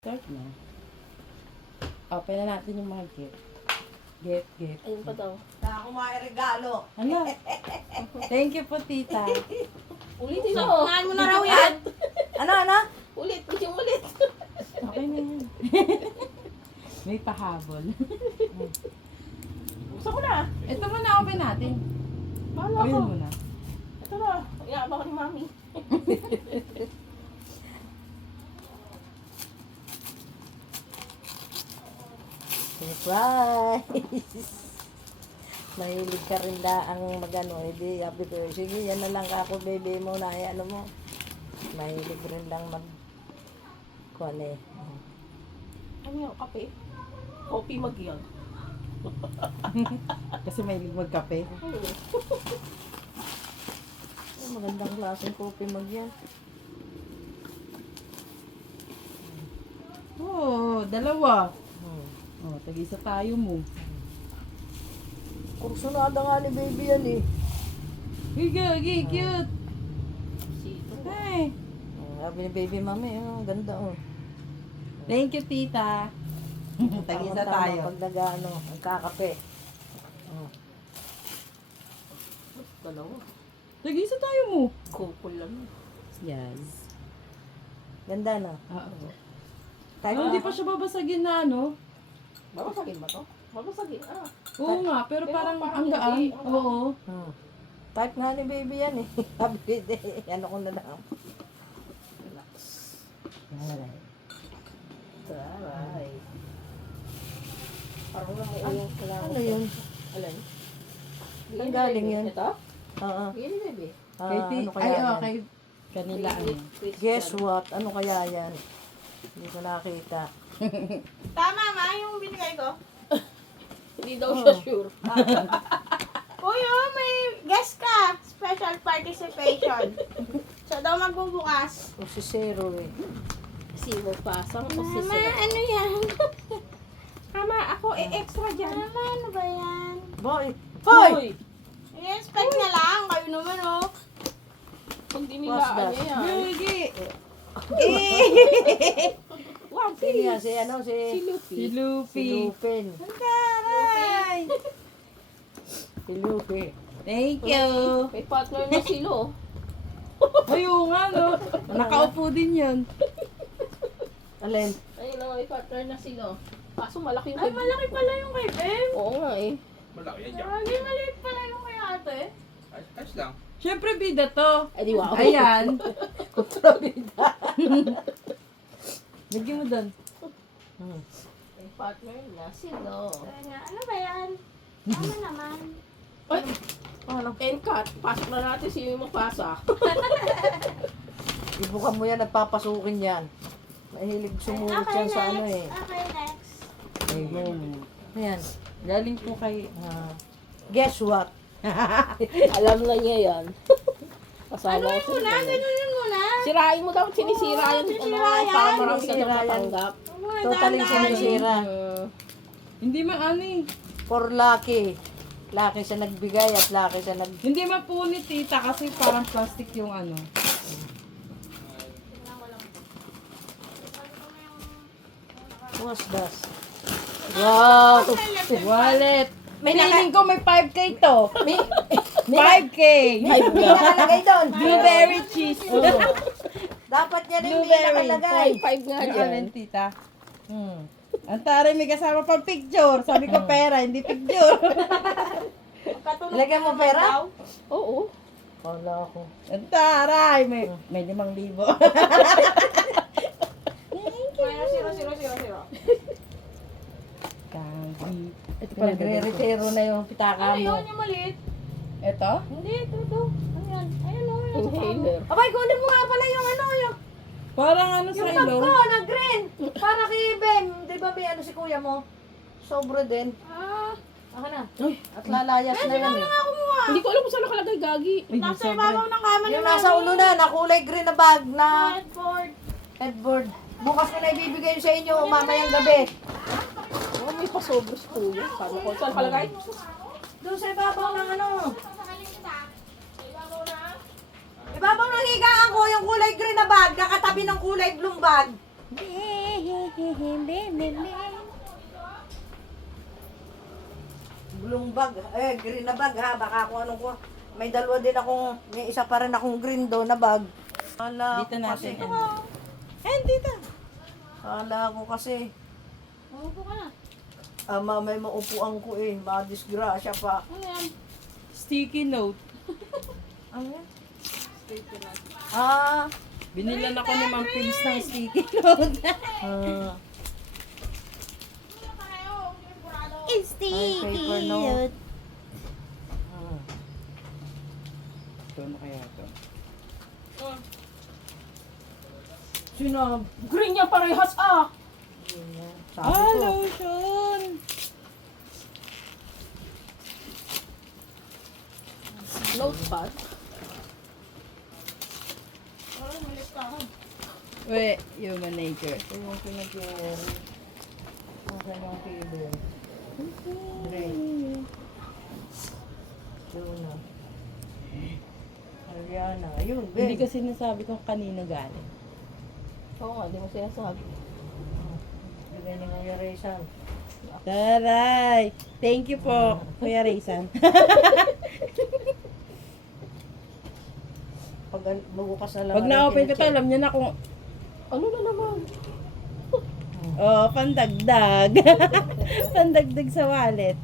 Start na. Open na natin yung mga gift. Gift. Ayun pa daw. Na ako mga regalo. Ano? Thank you po, tita. Ulitin mo. Kumain mo na raw yan. Ano? Ulit. Yung ulit. Okay na yan. May pahabol. Gusto ko na. Ito muna, open natin. Bahala ko. Ayun muna. Ito na. Iyaabang ko ni mami. Surprise! Mahilig ka rin ang magano. Hindi, sabi ko, sige, yan na lang ako, baby mo na, ano mo. Mahilig rin lang kuwan eh. Ano yung kape? Coffee mag yan. Kasi mahilig magkape. Ay, magandang klaseng kopi magyan. Oh, dalawa. Hmm. Oh, tag-isa tayo mo. Kursunada nga ni baby yan eh. Higi, cute. Sito. Hey. Sabi ni baby mami, oh, ganda oh. Thank you, tita. Tag-isa Tama-tama tayo. pag nag-ano, ang kakape. Oh. Dalawa. Tag-isa tayo mo. Kukul lang. Yes. Ganda no? Oo. Tayo Hindi pa siya babasagin na ano. Babasagin ba to? Babasagin. Oo nga, pero Pero parang parang ang gaan. hindi, ang gaan. Oo. Type nga ni baby yan eh. Sabi ko, ano ko na lang. Relax. Alright. Taray. Parang lang may uyong kailangan. Ano yun? Alin? Saan galing yun? Ito? Oo. Gini, baby. Kay Ano kaya ay, yan? kay kanila ano. Guess what? Ano kaya yan? Hindi ko nakita. Tama, ma, yung binigay ko. Hindi daw siya sure. Kuya, may guest ka. Special participation. Siya daw magbubukas. O si Zero eh. Sino pasang o si Mama, Sir? ano yan? Mama, ako extra dyan. Mama, ano ba yan? Boy! Hoy! I-expect na lang. Kayo naman, oh. Pag What's dinilaan that? niya yan. Higi. Wow, Sino yan? Si ano? Si Si Luffy. Si Luffy. Lupin. Taray! Si Luffy. Thank you. May partner na silo. Ayun nga no. Nakaupo din yun. Alin? Ayun na, may partner na silo. Kaso malaki yung Ay, malaki pala yung kay Bem. Oo nga eh. Malaki yan dyan. Lagi maliit pala yung kay ate. Ayos lang. Siyempre bida to. Eh di wow. Ayan. Kontrabida. Lagyan mo doon. May partner na silo. Sabi niya, ano ba yan? Tama naman. Ay! Ano? Cut. Pasok na natin sino yung magpasa. Ibukan mo yan at papasukin yan. Mahilig sumulot Okay, yan sa ano next. eh. Okay, next. Ayun. Ayan. Galing po kay... Guess what? Alam na niya yan. Kasama Ano ko yun muna? Ganunin muna. Sirain mo daw. Sinisira yan. sinisira yan. Para marami ka Sinisira daw yan. matanggap. Totally sinisira. Hindi man ano eh. For Lucky. Lucky siya nagbigay at Lucky siya nag... Hindi mapunit tita kasi parang plastic yung ano. What's that? Wow! Wallet. May Feeling ko may 5K to. May, 5K. may nakalagay doon. Blueberry cheese. Dapat niya rin may Blueberry. nakalagay. 5 nga Yung dyan. alin tita. Ang taray may kasama pang picture. Sabi ko pera, hindi picture. Lagyan mo pera? Oo. Wala ko. Ang taray, may 5,000. Zero. Candy. Ito pala Nagre-retiro na yung pitaka Ano mo. yun, yung maliit? Ito? Hindi, ito. Ano yan? Ayun, oh. Yung Inhaler. Abay, kunin mo nga pala yung ano, yung Parang ano sa bag ko, ilong. na green. Para kay Bem. Di ba may ano si kuya mo? Sobre din. Ah, Ako na. At lalayas na yan eh. kumuha. Hindi ko alam kung saan nakalagay, Gagi. Uy, Nasa sobrang- ibabaw ng kama ni Yung nasa ulo na, kulay green na bag na headboard. headboard. Bukas ko na ibibigay sa inyo mamayang gabi. Oh, may pasobra si Kuya. Sabi ko, saan nakalagay? Doon sa ibabaw ng ano. Ibabaw ng higaan ko yung kulay green na bag, nakatabi ng kulay blue bag. Blue bag, green na bag ha, baka kung anong ko. May dalawa din akong, may isa pa rin akong green doon na bag. Kala Dito ko natin. kasi, Dito. kala ko kasi, Maupo ka na. may maupuan ko madisgrasya pa. Ano yan? Sticky note. Ano yan? Ah, Binilan ako ni Ma'am Pims ng sticky note. ah, Sticky paper note. ah. Ito na kaya ito. Sinab. Green niya parehas ah! Sabi ko, Lotion! Notepad. We, human nature. ito yung pinag-iwan. Okay yung table. Drink. Yun na. Ariana. Ayun, Hindi Ben. kasi nasabi kung kanino galing. Oo nga, di mo sinasabi. Bigay ni Kuya Raysan. Taray! Thank you po, Kuya Raysan. Pag bukas na lang. Pag na-open ko to, alam niyo na kung Ano na naman? pandagdag. Pandagdag sa wallet.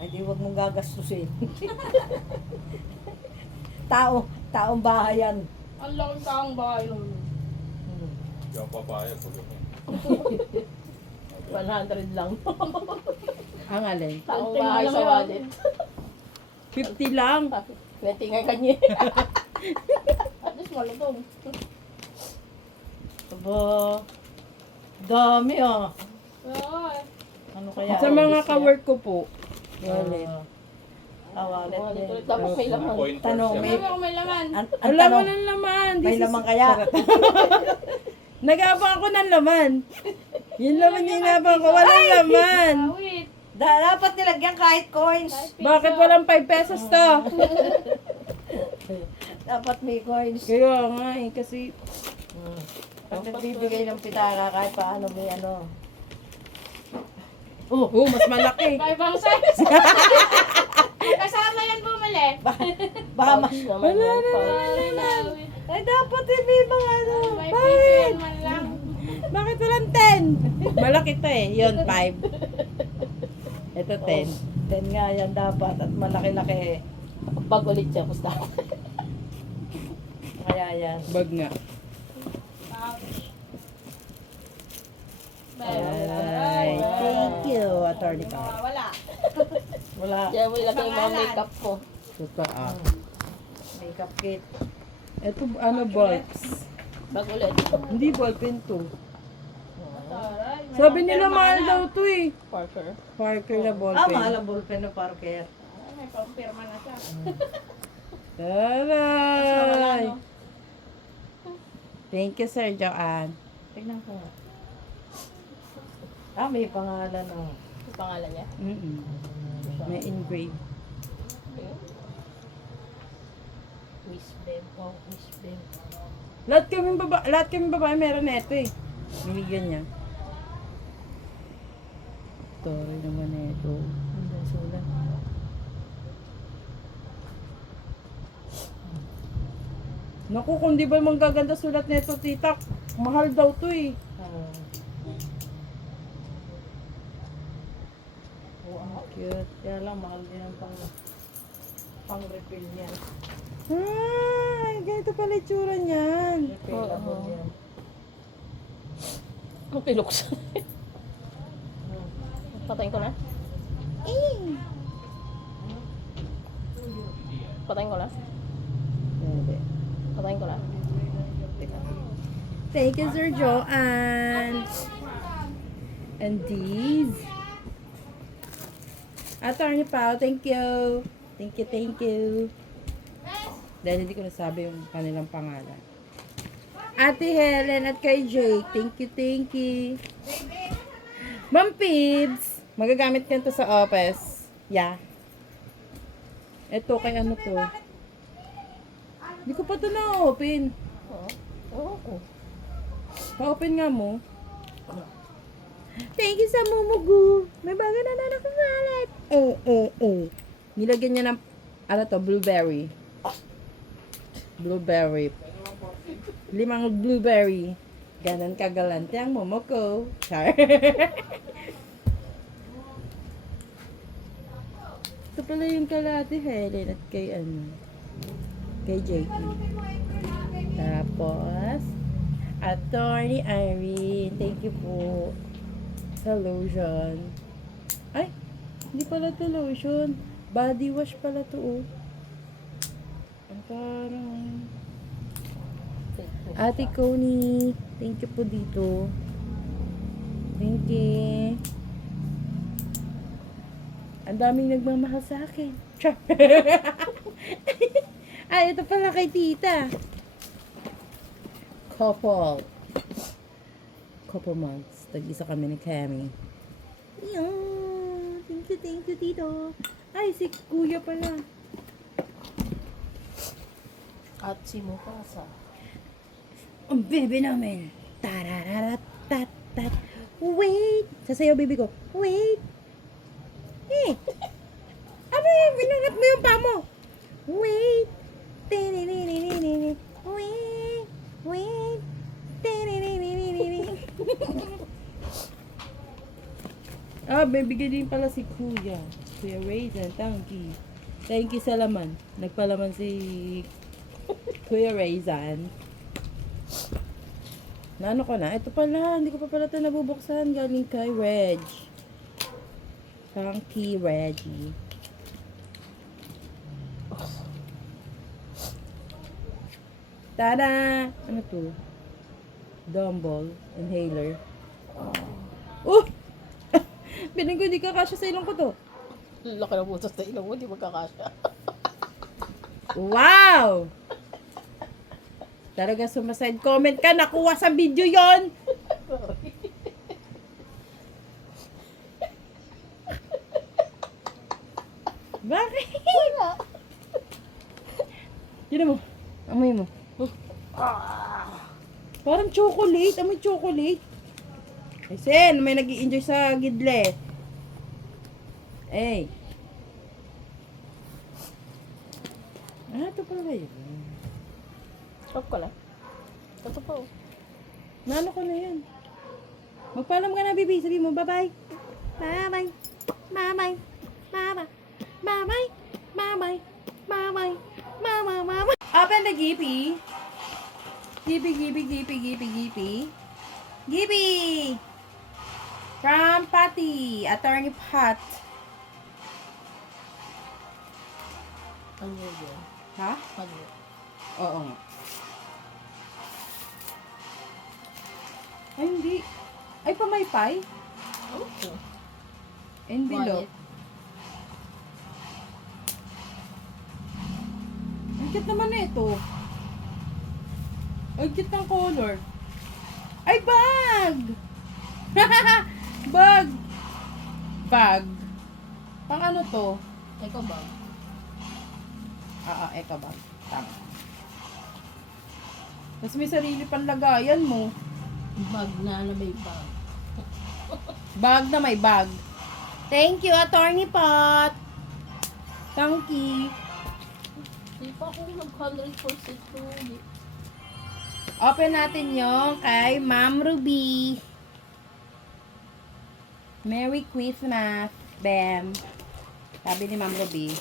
Ay, di wag mong gagastusin. Taong bahayan. Ang laking taong bahay nun. Hindi ako papayag pag ano. 100 lang. Ang alin? Taong bahay sa wallet. 50 lang. Pwede nga kanya. At least malutong. Aba, dami ah. Ano kaya? Sa mga ka-work ko po. Wallet. Wallet Wallet din. ulit. Tapos may laman. Coin Tanong, purse may, yan. Kung may laman. ang Wala mo tanong, ng laman. may laman kaya? Nag-abang ako ng laman. Yung laman yung inabang ko, walang laman. Wait. Dapat nilagyan kahit coins. Bakit walang 5 pesos to? Dapat may coins. Kaya nga eh, kasi Pag nagbibigay ng pitaka kahit paano may ano. mas malaki. Kaibang size. Kasama yan bumili. Baka ma- Pouch naman yan. Pouch. Ay, dapat may mga ano. May piso yan man lang. Bakit walang 10? Malaki to eh. Yun, 5. Ito 10. 10 nga yan dapat at malaki-laki. Bag ulit siya. Basta. Kaya yan. Bag nga. Ay, thank you, Attorney Carl. Wala. Wala. Diyan mo ilagay yung mga makeup ko. Totoo. Makeup kit. Ito, ano, ball? Bag ulit. Hindi ballpen to. Sabi nila mahal daw to eh. Parker. Parker na Ah, ballpen. mahal ang ballpen na Parker. May pampirma na siya. Taray! Thank you, Sir Joanne. Tignan ko nga. Ah, may pangalan oh. Yung pangalan niya. Mm-mm. May engrave. Miss Bem. Wow, Miss Bem. Lahat kami babae meron na ito eh. Binigyan niya. Story naman na ito. Ang sulat. Naku, kung di ba manggaganda sulat na ito, tita, mahal daw to eh. Ah. Oh, ang cute. Kaya lang, mahal din ang pang-refill yan. Ay, ganito pala itsura niyan. Refillable yan. Ang piluksan. Patayin ko na. Patayin ko na. Hindi. Patayin ko na. Thank you, Sir Joanne. And these. Attorney Pao, thank you. Thank you, thank you. Dahil hindi ko nasabi yung kanilang pangalan. Ate Helen at kay Jake, thank you, thank you. Ma'am Pibs, magagamit ko to sa office. Yeah. Ito, kay ano to? Hindi ko pa ito na-open. Oo. Oo ko. Pa-open nga mo. Thank you sa Mumugu. May bago na nanak ng wallet. Nilagyan niya ng, ano to, blueberry. Blueberry. 5 blueberry. Ganon kagalante ang momo ko. Char. Ito pala yung kalati Helen at kay ano. Kay Jakey. Tapos, Attorney Irene. Thank you po. Sa lotion. Ay, hindi pala to lotion. Body wash pala to, oh. Ang parang... Ate Connie, thank you po dito. Thank you. Ang daming nagmamahal sa akin. Char. Ay, ito pala kay tita. Couple months. Tag-isa kami ni Kami. Yan. Thank you, tito. Ay, si kuya pala. At si Mufasa. Ang baby namin. Tarararatat. Wait. Sasayaw baby ko. Wait. Eh. Ano yun? Binangat mo yung paa mo. Wait. Wait. Wait. Bibigyan din pala si Kuya. Kuya Raisin. Thank you sa laman. Nagpalaman si Kuya Raisin. Naano ko na? Ito pala. Hindi ko pa pala ito nabubuksan. Galing kay Reg. Thank you, Reggie. Tada! Ano to? Dumbbell. Inhaler. Oh! Bilang ko, hindi ka kasya sa ilong ko to. Laki na butas na ilong mo, di magkakasya. Wow! Talaga sumaside comment ka. Nakuha sa video yon. Bakit? Wala. Yun mo. Amoy mo. Parang chocolate. Amoy chocolate. Ay, Sen, may nag-i-enjoy sa gidle. Eh. Ito pala ba yun? Stop ko lang. Ito po. Nano ko na yan. Magpaalam ka na, baby. Sabi mo, bye-bye. Bye-bye. Bye-bye. Bye-bye. Bye-bye. Bye-bye. Bye-bye. Bye-bye. Open the gippy. Gippy. Gippy. From Patty. Attorney Pat. Ano yun? Ha? Ano? Oo nga. Ay, hindi. Ay, pamaypay. Okay. Envelope. Ang cute naman na ito. Ang cute ng color. Ay, bag! Bag! Bag. Pang ano to? Ikaw ba? Eka bag. Tama. Tapos may sarili pang lagayan mo. Bag na may bag. Bag na may bag. Thank you, Attorney Pot. Thank you. Di pa ako nag-100% huli. Open natin yung kay Ma'am Ruby. Merry Christmas, Bam. Sabi ni Ma'am Ruby.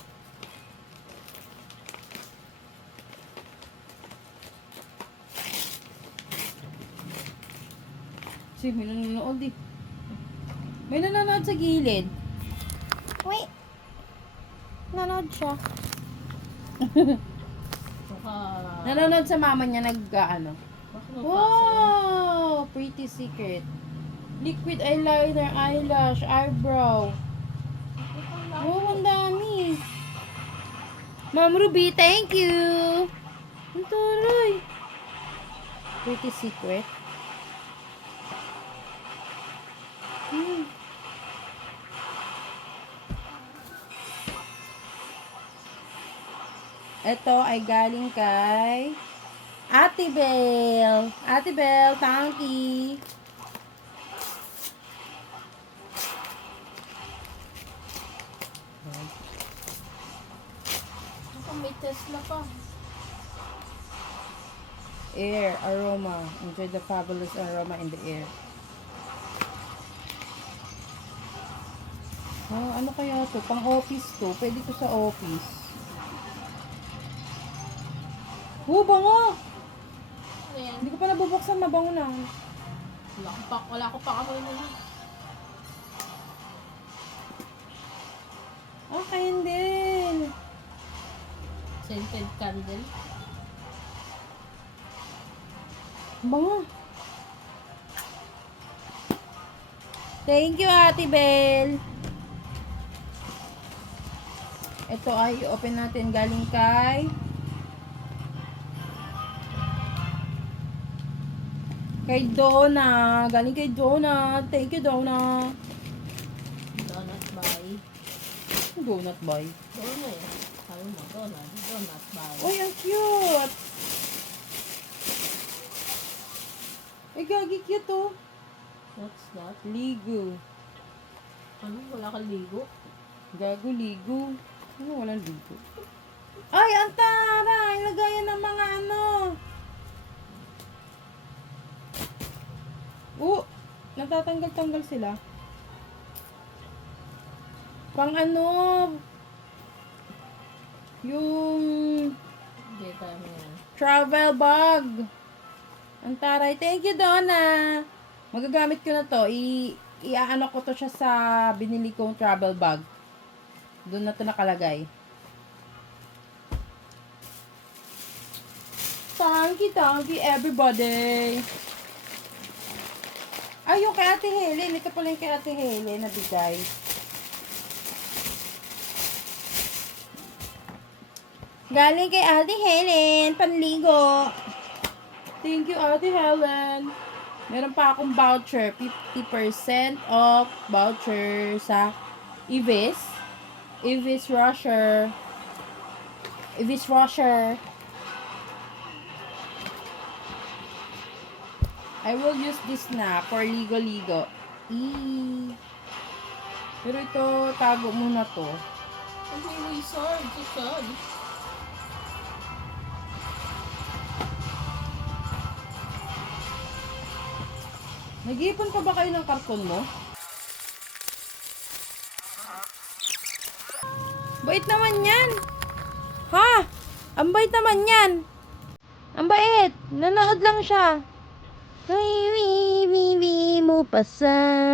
Kasi may nanonood eh. May nanonood sa gilid. Wait. Nanood siya. Baka... Nanonood sa mama niya ano. Baka mapasa yan. Wow! Pretty secret. Liquid eyeliner, eyelash, eyebrow. Oh, ang dami. Ma'am Ruby, thank you. Ang taray. Pretty secret. Ito ay galing kay Ate Belle. Ate Belle, thank you. Ako may Tesla pa. Air, aroma. Enjoy the fabulous aroma in the air. Oh, ano kaya to? Pang office to. Pwede to sa office. Bango! Ano yan? Hindi ko pa nabubuksan, mabango na. Wala ko pa amoy na lang. Kain din. Scented candle. Bango. Thank you, Ate Belle. Ito ay open natin galing kay Donna. Galing kay Donna. Thank you, Donna. Donut by. Donut boy. Donut. Sabi mo, donut. Donut by. Uy, ang cute. Ay, gagi cute oh. What's that? Ligo. Ano? Wala kang ligo? Gago, ligo. Ano walang ligo? Ay, ang taray! Lagayan ng mga ano. Natatanggal-tanggal sila. Pang ano, yung Hindi tayo mo yan. travel bag. Ang taray. Thank you, Donna. Magagamit ko na to. Iaano ko to siya sa binili kong travel bag. Doon na to nakalagay. Thank you, everybody. Ay, yung kay Ate Helen. Ito pala yung kay Ate Helen na bigay. Galing kay Ate Helen. Panligo. Thank you, Ate Helen. Meron pa akong voucher. 50% off voucher sa Evis. Evis Rusher. Evis Rusher. I will use this na for ligo-ligo. Pero ito, tago muna to. Ang may wizard. Susod. Nag-iipon pa ba kayo ng karton mo? Bait naman yan! Ha? Ang bait naman yan! Ang bait! Nanood lang siya. Wiwi mo pasa.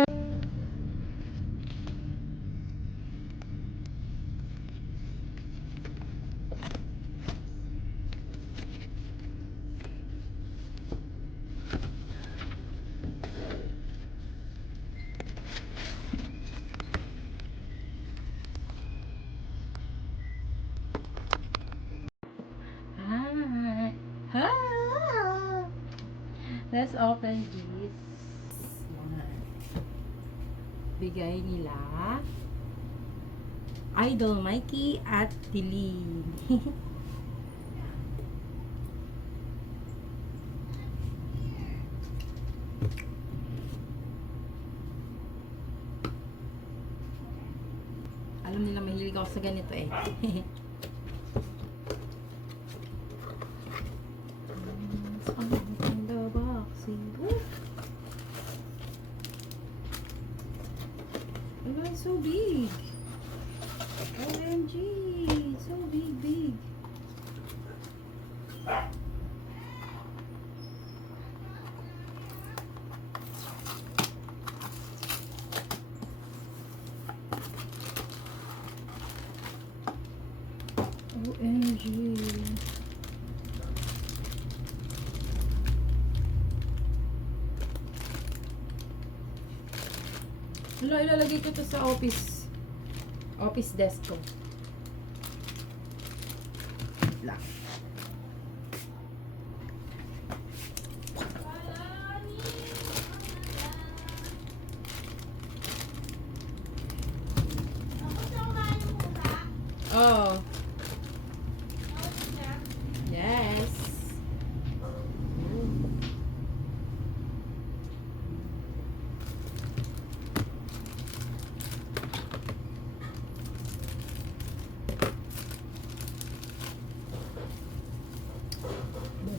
Hi. Hi. Let's open this. Bigay nila Idol Mikey at Tilly. Alam nila mahilig ako sa ganito eh. Open the boxing. Oh, it's so big. OMG, so big. OMG. Wala, ilalagay ko to sa office desk ko. Wait lang. Oh. Yes.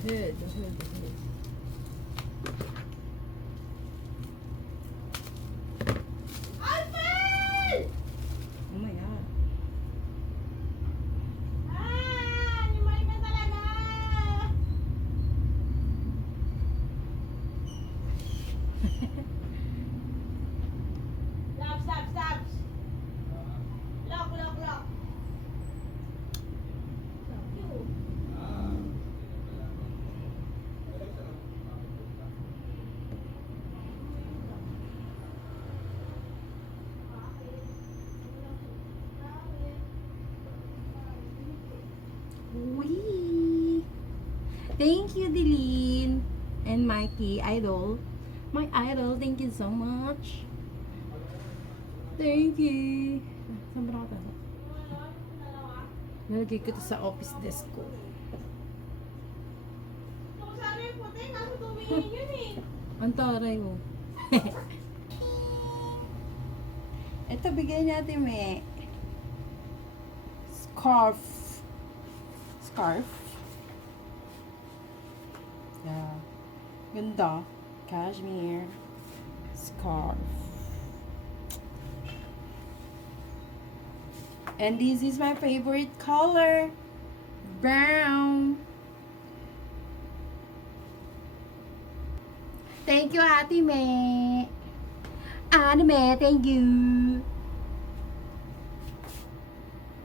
Hood, the hood, the hood. Oh my God. Wee. Thank you, Deline and Mikey, idol. My idol, thank you so much. Thank you. Saan ba nakatayo? Nalagay ko ito sa office desk ko. Ang taray mo. Ito, bigay natin may scarf. Scarf. Yeah. Ganda. Cashmere. Scarf. And this is my favorite color. Brown. Thank you, Ate May. Ate May, thank you.